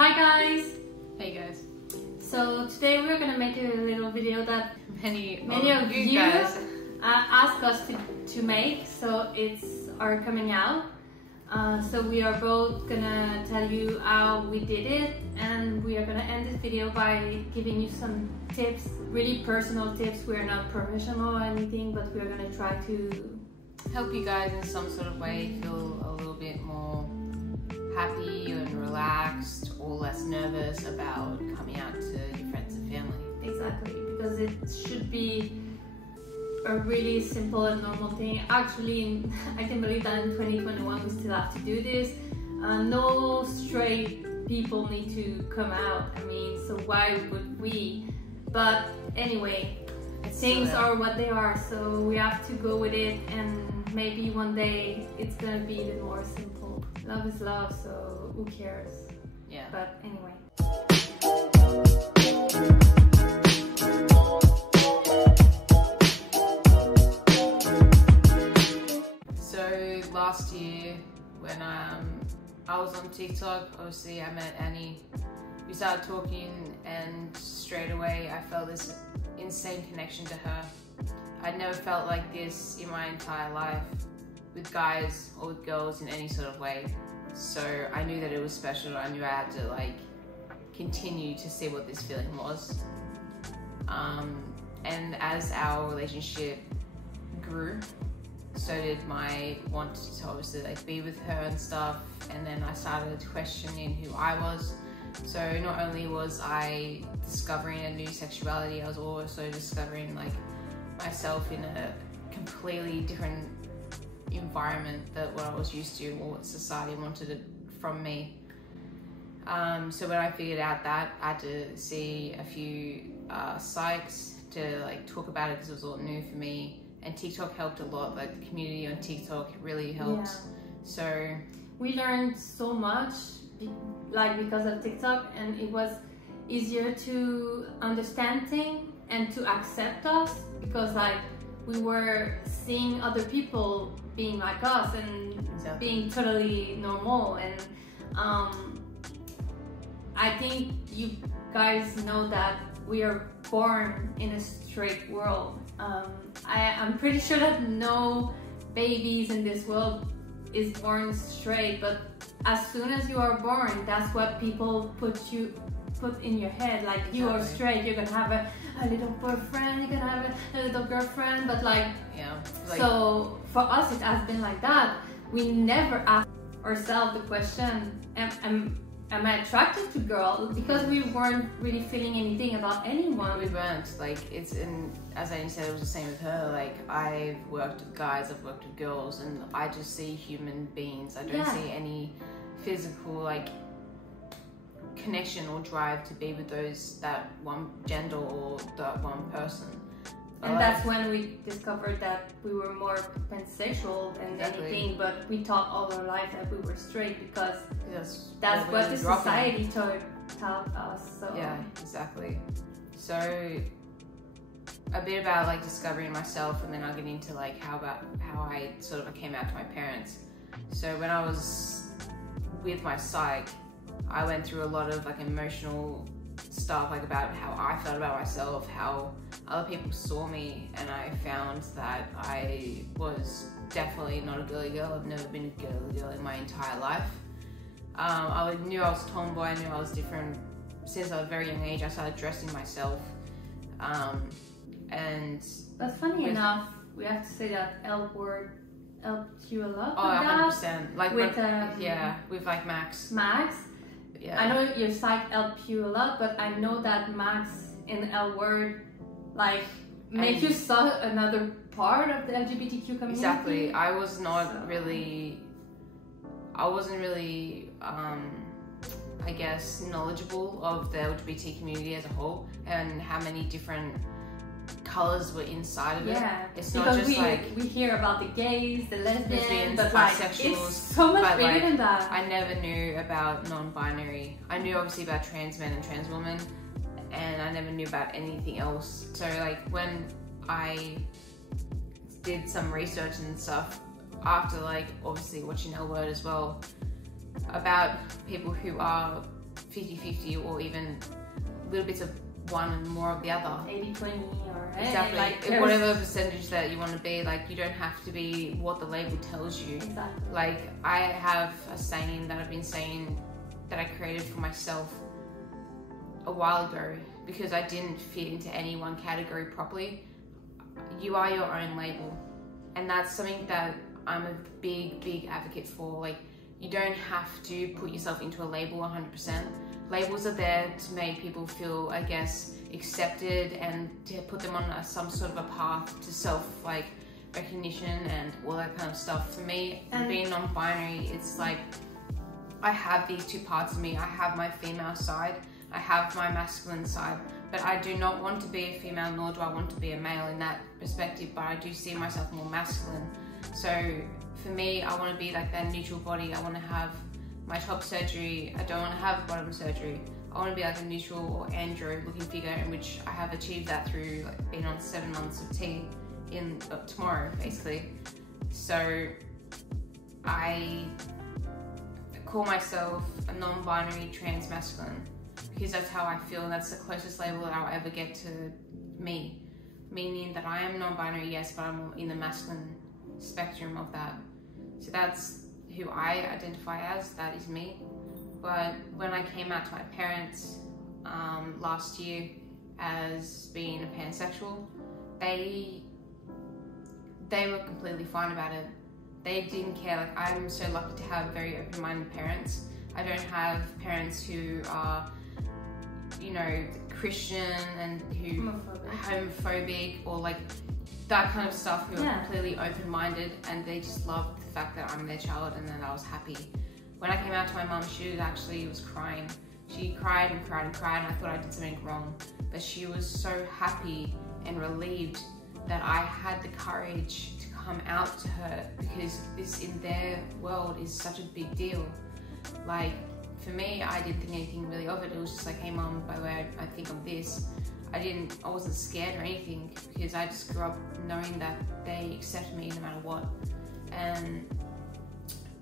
Hi guys! Hey guys. So today we're gonna make a little video that Many of you guys asked us to make, so it's coming out. So we are both gonna tell you how we did it, and we are gonna end this video by giving you some tips, really personal tips. We're not professional or anything, but we're gonna try to help you guys in some sort of way feel a little bit more happy and relaxed or less nervous about coming out to your friends and family. Exactly, because it should be a really simple and normal thing. Actually, I can believe that in 2021 we still have to do this. No straight people need to come out. I mean, so why would we? But anyway, things are what they are, so we have to go with it, and maybe one day it's gonna be a bit more simple. Love is love, so who cares? Yeah. But anyway. So last year when I was on TikTok, obviously I met Annie. We started talking and straight away I felt this insane connection to her. I'd never felt like this in my entire life with guys or with girls in any sort of way. So I knew that it was special. I knew I had to like continue to see what this feeling was. And as our relationship grew, so did my want to obviously like be with her and stuff. And then I started questioning who I was. So not only was I discovering a new sexuality, I was also discovering like myself in a completely different environment than what I was used to or what society wanted from me. So when I figured out that, I had to see a few psychs to like talk about it because it was all new for me, and TikTok helped a lot. Like the community on TikTok really helped. Yeah. So we learned so much like because of TikTok, and it was easier to understand things and to accept us, because like we were seeing other people being like us and exactly. being totally normal. And I think you guys know that we are born in a straight world. I'm pretty sure that no babies in this world is born straight, but as soon as you are born, that's what people put in your head, like you are straight, you're gonna have a little boyfriend, you're gonna have a little girlfriend, but like, yeah, like, so for us it has been like that. We never asked ourselves the question, am I attracted to girls? Because we weren't really feeling anything about anyone. We weren't, like, it's in, as Annie said, it was the same with her. Like, I've worked with guys, I've worked with girls, and I just see human beings. I don't see any physical, like, connection or drive to be with that one gender or that one person. And that's when we discovered that we were more pansexual than anything, but we thought all our life that we were straight because that's what the society taught us. So. Yeah, exactly. So a bit about like discovering myself, and then I'll get into like how I sort of came out to my parents. So when I was with my psych, I went through a lot of like emotional stuff, like about how I felt about myself, how other people saw me, and I found that I was definitely not a girly girl. I've never been a girly girl in my entire life. I knew I was a tomboy, I knew I was different. Since a very young age, I started dressing myself. But funny enough, we have to say that L word helped you a lot. Oh, 100%. Like with with like Max. Yeah. I know your psych helped you a lot, but I know that Max in the L word like make you saw another part of the LGBTQ community. Exactly. I was not really, I wasn't really, I guess, knowledgeable of the LGBT community as a whole and how many different colors were inside of it. Yeah, it's not just we hear about the gays, the lesbians, but bisexuals, it's so much bigger than that. I never knew about non-binary. I knew obviously about trans men and trans women, and I never knew about anything else. So like when I did some research and stuff after like obviously watching L Word as well about people who are 50-50 or even little bits of one and more of the other. 80-20 or exactly, like whatever percentage that you want to be. Like, you don't have to be what the label tells you. Exactly. Like, I have a saying that I've been saying that I created for myself a while ago because I didn't fit into any one category properly. You are your own label, and that's something that I'm a big advocate for. Like, you don't have to put yourself into a label 100%. Labels are there to make people feel, I guess, accepted and to put them on some sort of a path to self, like, recognition and all that kind of stuff. For me, and being non-binary, it's like I have these two parts of me. I have my female side, I have my masculine side, but I do not want to be a female, nor do I want to be a male in that perspective, but I do see myself more masculine. So for me, I want to be like that neutral body. I want to have my top surgery. I don't want to have bottom surgery. I want to be like a neutral or andro looking figure, in which I have achieved that through like being on 7 months of tea in tomorrow, basically. So I call myself a non-binary trans masculine because that's how I feel, and that's the closest label that I'll ever get to me, meaning that I am non-binary, yes, but I'm in the masculine spectrum of that. So that's who I identify as, that is me. But when I came out to my parents last year as being a pansexual, they were completely fine about it. They didn't care. Like, I'm so lucky to have very open-minded parents. I don't have parents who are, you know, Christian and who homophobic or like that kind of stuff, who are completely open-minded, and they just loved the fact that I'm their child and that I was happy. When I came out to my mum, she was crying. She cried and cried and cried, and I thought I did something wrong. But she was so happy and relieved that I had the courage to come out to her, because this in their world is such a big deal. Like, for me, I didn't think anything really of it. It was just like, hey mum, by the way, I think I'm this. I wasn't scared or anything, because I just grew up knowing that they accepted me no matter what.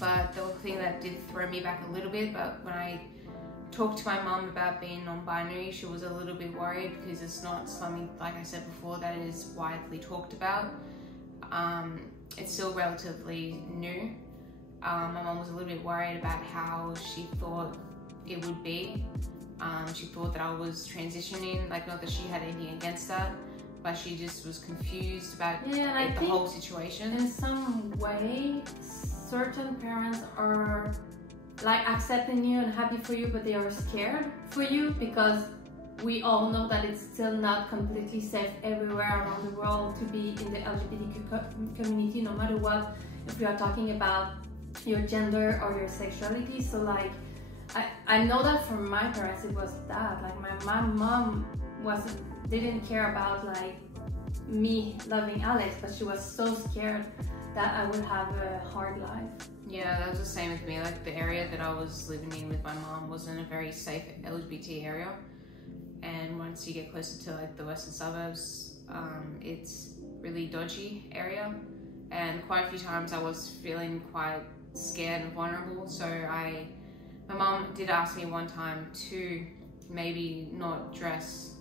But the thing that did throw me back a little bit, but when I talked to my mum about being non-binary, she was a little bit worried because it's not something, like I said before, that is widely talked about. It's still relatively new. My mum was a little bit worried about how she thought it would be. She thought that I was transitioning, like, not that she had anything against that, but she just was confused about the whole situation. In some way, certain parents are like accepting you and happy for you, but they are scared for you, because we all know that it's still not completely safe everywhere around the world to be in the LGBTQ community, no matter what, if we are talking about your gender or your sexuality. So like, I know that for my parents it was that, like my mom didn't care about like me loving Alex, but she was so scared that I would have a hard life. Yeah, that was the same with me. Like, the area that I was living in with my mom wasn't a very safe LGBT area, and once you get closer to like the western suburbs, it's really dodgy area, and quite a few times I was feeling quite scared and vulnerable. So my mom did ask me one time to maybe not dress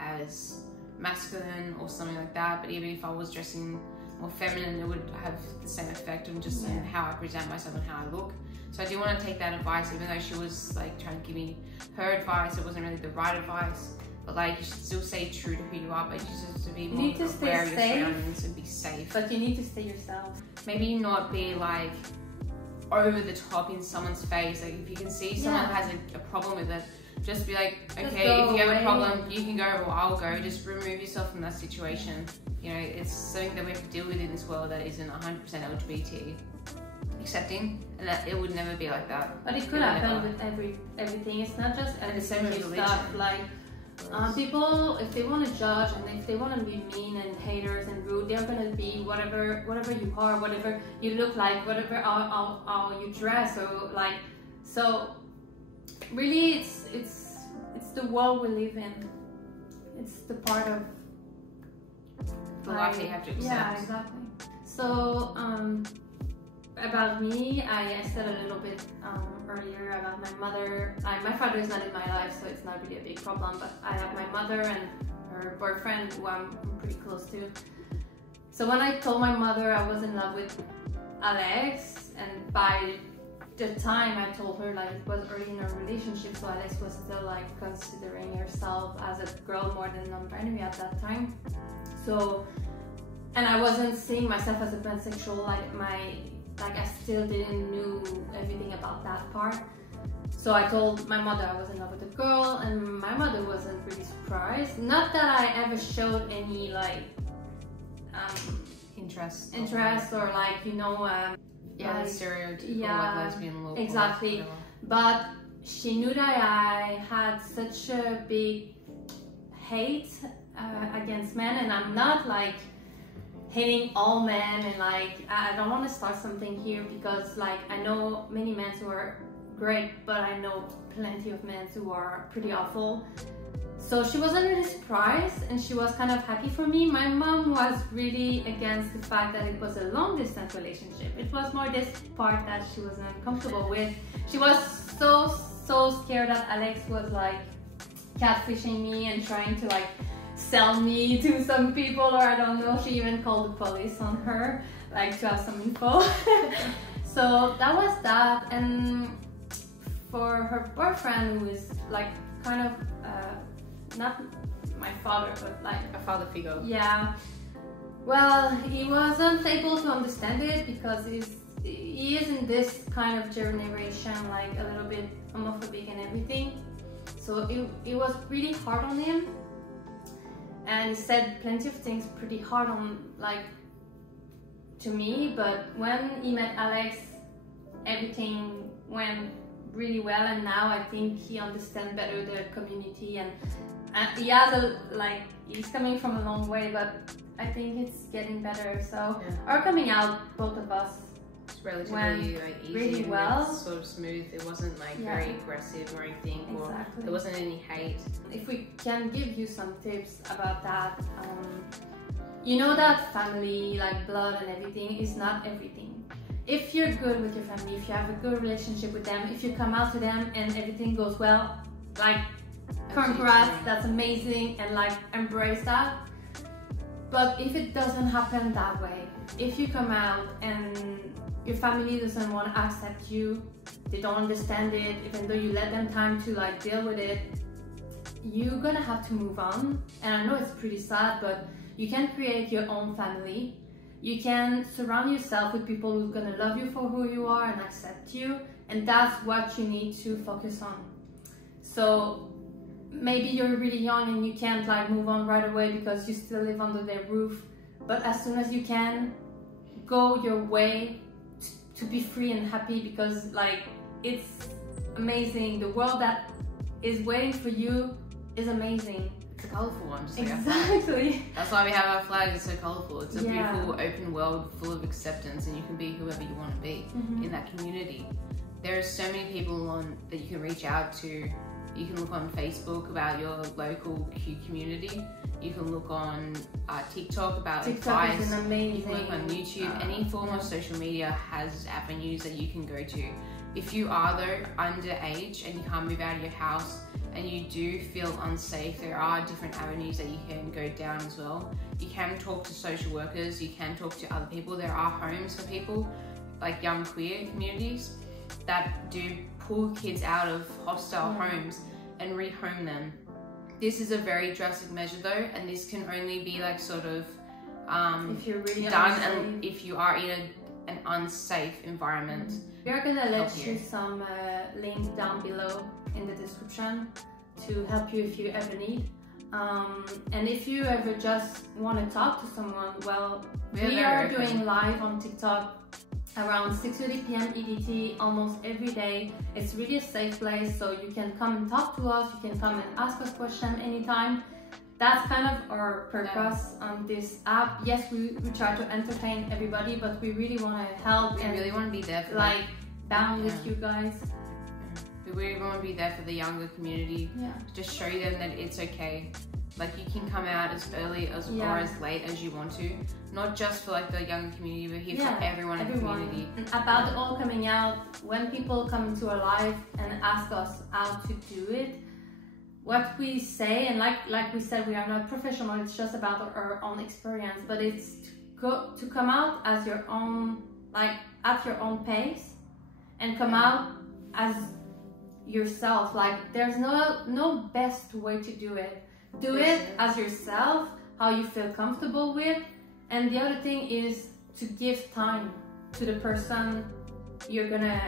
as masculine or something like that, but even if I was dressing more feminine, it would have the same effect on just how I present myself and how I look. So I do want to take that advice, even though she was like trying to give me her advice. It wasn't really the right advice, but like, you should still stay true to who you are, but you just have to be more aware of your surroundings and be safe. But you need to stay yourself. Maybe not be like over the top in someone's face. Like, if you can see someone has a problem with it, just be like, okay, if you have a problem, you can go, or I'll go. Just remove yourself from that situation. You know, it's something that we have to deal with in this world that isn't 100% LGBT accepting, and that it would never be like that. But it could happen with everything. It's not just LGBT stuff. Like, people, if they want to judge and if they want to be mean and haters and rude, they're gonna be whatever you are, whatever you look like, whatever how you dress, or like. So really, it's the world we live in. It's the part of the life that you have to accept. Yeah, exactly. So About me, I said a little bit earlier about my mother. My father is not in my life, so it's not really a big problem, but I have my mother and her boyfriend, who I'm pretty close to. So when I told my mother I was in love with Alex, and by the time I told her, like, it was early in our relationship, so Alex was still like considering herself as a girl more than non-binary at that time. So, and I wasn't seeing myself as a pansexual, like I still didn't know everything about that part. So I told my mother I was in love with a girl, and my mother wasn't really surprised. Not that I ever showed any like interest or like, you know, yeah, like, stereotypical, like lesbian look. Exactly. But she knew that I had such a big hate against men, and I'm not like hating all men, and like I don't want to start something here, because like I know many men who are great, but I know plenty of men who are pretty awful. So she wasn't really surprised, and she was kind of happy for me. My mom was really against the fact that it was a long distance relationship. It was more this part that she wasn't comfortable with. She was so scared that Alex was like catfishing me and trying to like sell me to some people, or I don't know, she even called the police on her, like, to have some info. So that was that. And for her boyfriend, who is like kind of not my father, but like a father figure. Yeah. Well, he wasn't able to understand it, because he is in this kind of generation, like a little bit homophobic and everything. So it was really hard on him, and he said plenty of things pretty hard on, like, to me. But when he met Alex, everything went really well, and now I think he understands better the community, and he has he's coming from a long way, but I think it's getting better. So our coming out, both of us, it's relatively like easy, really well, sort of smooth. It wasn't like very aggressive or anything, or there wasn't any hate. If we can give you some tips about that, you know that family, like blood and everything, is not everything. If you're good with your family, if you have a good relationship with them, if you come out to them and everything goes well, like, congrats, that's amazing, and like embrace that. But if it doesn't happen that way, if you come out and your family doesn't want to accept you, they don't understand it, even though you let them time to like deal with it, you're gonna have to move on. And I know it's pretty sad, but you can create your own family. You can surround yourself with people who are gonna love you for who you are and accept you, and that's what you need to focus on. So maybe you're really young and you can't like move on right away because you still live under their roof, but as soon as you can, go your way to be free and happy, because like, it's amazing. The world that is waiting for you is amazing. It's a colourful one, just like exactly. That's why we have our flag. It's so colourful. It's a beautiful open world full of acceptance, and you can be whoever you want to be in that community. There are so many people that you can reach out to. You can look on Facebook about your local Q community. You can look on TikTok about advice. Is amazing. You can look on YouTube. Any form of social media has avenues that you can go to. If you are though underage and you can't move out of your house and you do feel unsafe, there are different avenues that you can go down as well. You can talk to social workers. You can talk to other people. There are homes for people, like young queer communities, that do pull kids out of hostile homes and rehome them. This is a very drastic measure though, and this can only be like sort of if you're really done and if you are in an unsafe environment. We are gonna let you some links down below in the description to help you if you ever need. And if you ever just want to talk to someone, well, we are doing live on TikTok around 6:30 p.m. EDT almost every day. It's really a safe place, so you can come and talk to us. You can come and ask us questions anytime. That's kind of our purpose on this app. Yes, we try to entertain everybody, but we really want to help. We really want to be there for like down with you guys. We really want to be there for the younger community. Just show them that it's okay Like you can come out as early as or as late as you want to. Not just for like the younger community, we're here for everyone in the community. And about the all coming out, when people come into our life and ask us how to do it, what we say, and like we said, we are not professional, it's just about our own experience, but it's to come out as your own, like at your own pace, and come out as yourself. Like there's no best way to do it. Do it as yourself, how you feel comfortable with. And the other thing is to give time to the person you're gonna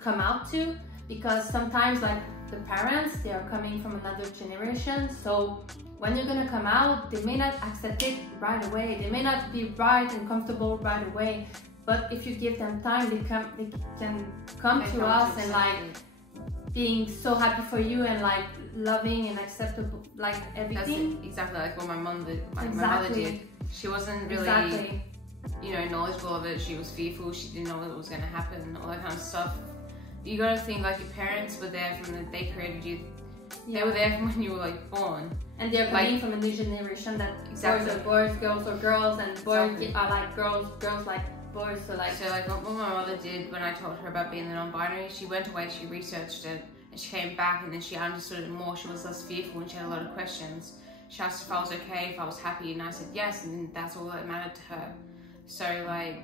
come out to, because sometimes like the parents, they are coming from another generation, so when you're gonna come out, they may not accept it right away, they may not be right and comfortable right away, but if you give them time, they can come to us and like being so happy for you and like loving and acceptable, like everything. That's exactly like what my mom did. My mother did. She wasn't really, you know, knowledgeable of it. She was fearful. She didn't know what was going to happen, all that kind of stuff. You got to think like your parents were there from the, they created you. They were there from when you were like born. And they're coming from a new generation that boys are boys, girls are girls, and boys are like girls, girls like boys. So like what my mother did when I told her about being the non-binary, she went away, she researched it, and she came back, and then she understood it more. She was less fearful, and she had a lot of questions. She asked if I was okay, if I was happy, and I said yes, and then that's all that mattered to her. So like,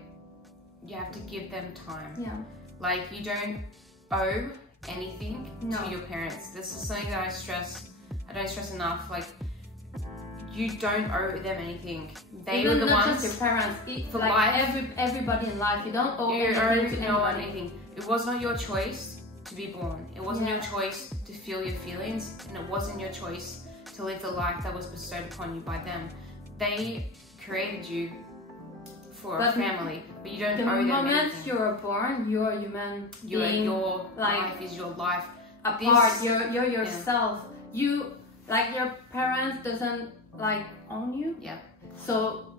you have to give them time. Yeah. Like you don't owe anything to your parents. This is something that I don't stress enough. Like, you don't owe them anything. They were the ones. Not just your parents. For like life, everybody in life. You don't owe anything. It was not your choice to be born. It wasn't your choice to feel your feelings, and it wasn't your choice to live the life that was bestowed upon you by them. They created you for a family, but you don't owe them anything. The moment you're born, you're a human being. Your life is your life. Apart, you're yourself. You, like, your parents doesn't like own you. Yeah. So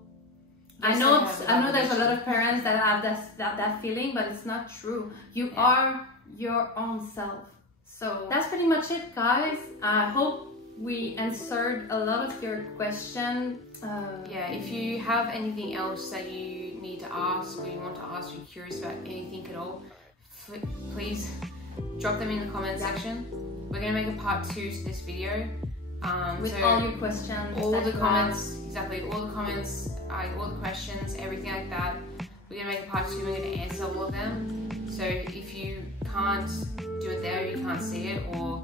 I know there's a lot of parents that have that feeling, but it's not true. You are your own self. So that's pretty much it, guys. I hope we answered a lot of your questions. If you have anything else that you need to ask, or you want to ask, you're curious about anything at all, please drop them in the comment section. We're going to make a part 2 to this video. With all your questions. All the comments, all the comments, all the questions, everything like that. We're going to make a part 2, we're going to answer all of them. So if you can't do it there, you can't see it, or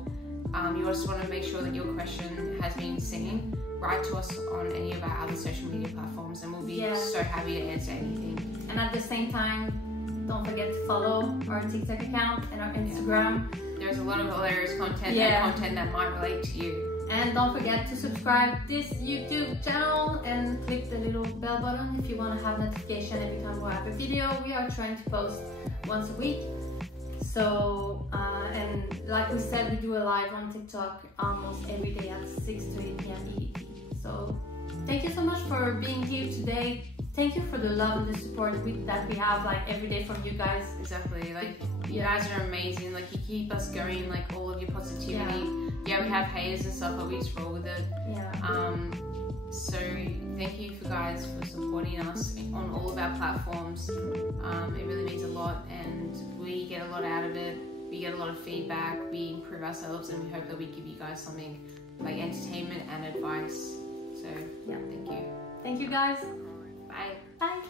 you just want to make sure that your question has been seen, write to us on any of our other social media platforms, and we'll be so happy to answer anything. And at the same time, don't forget to follow our TikTok account and our Instagram. There's a lot of hilarious content and content that might relate to you. And don't forget to subscribe to this YouTube channel and click the little bell button if you want to have notification every time we have a video. We are trying to post once a week. So, and like we said, we do a live on TikTok almost every day at 6 to 8 p.m. EDT. So, thank you so much for being here today. Thank you for the love and the support that we have, like, every day from you guys. Exactly. Like, you guys are amazing. Like, you keep us going, like, all of your positivity. Yeah, we have haters and stuff, but we just roll with it. So thank you guys for supporting us on all of our platforms. It really means a lot, and we get a lot out of it. We get a lot of feedback, we improve ourselves, and we hope that we give you guys something like entertainment and advice. So thank you. Thank you, guys. Bye. Bye.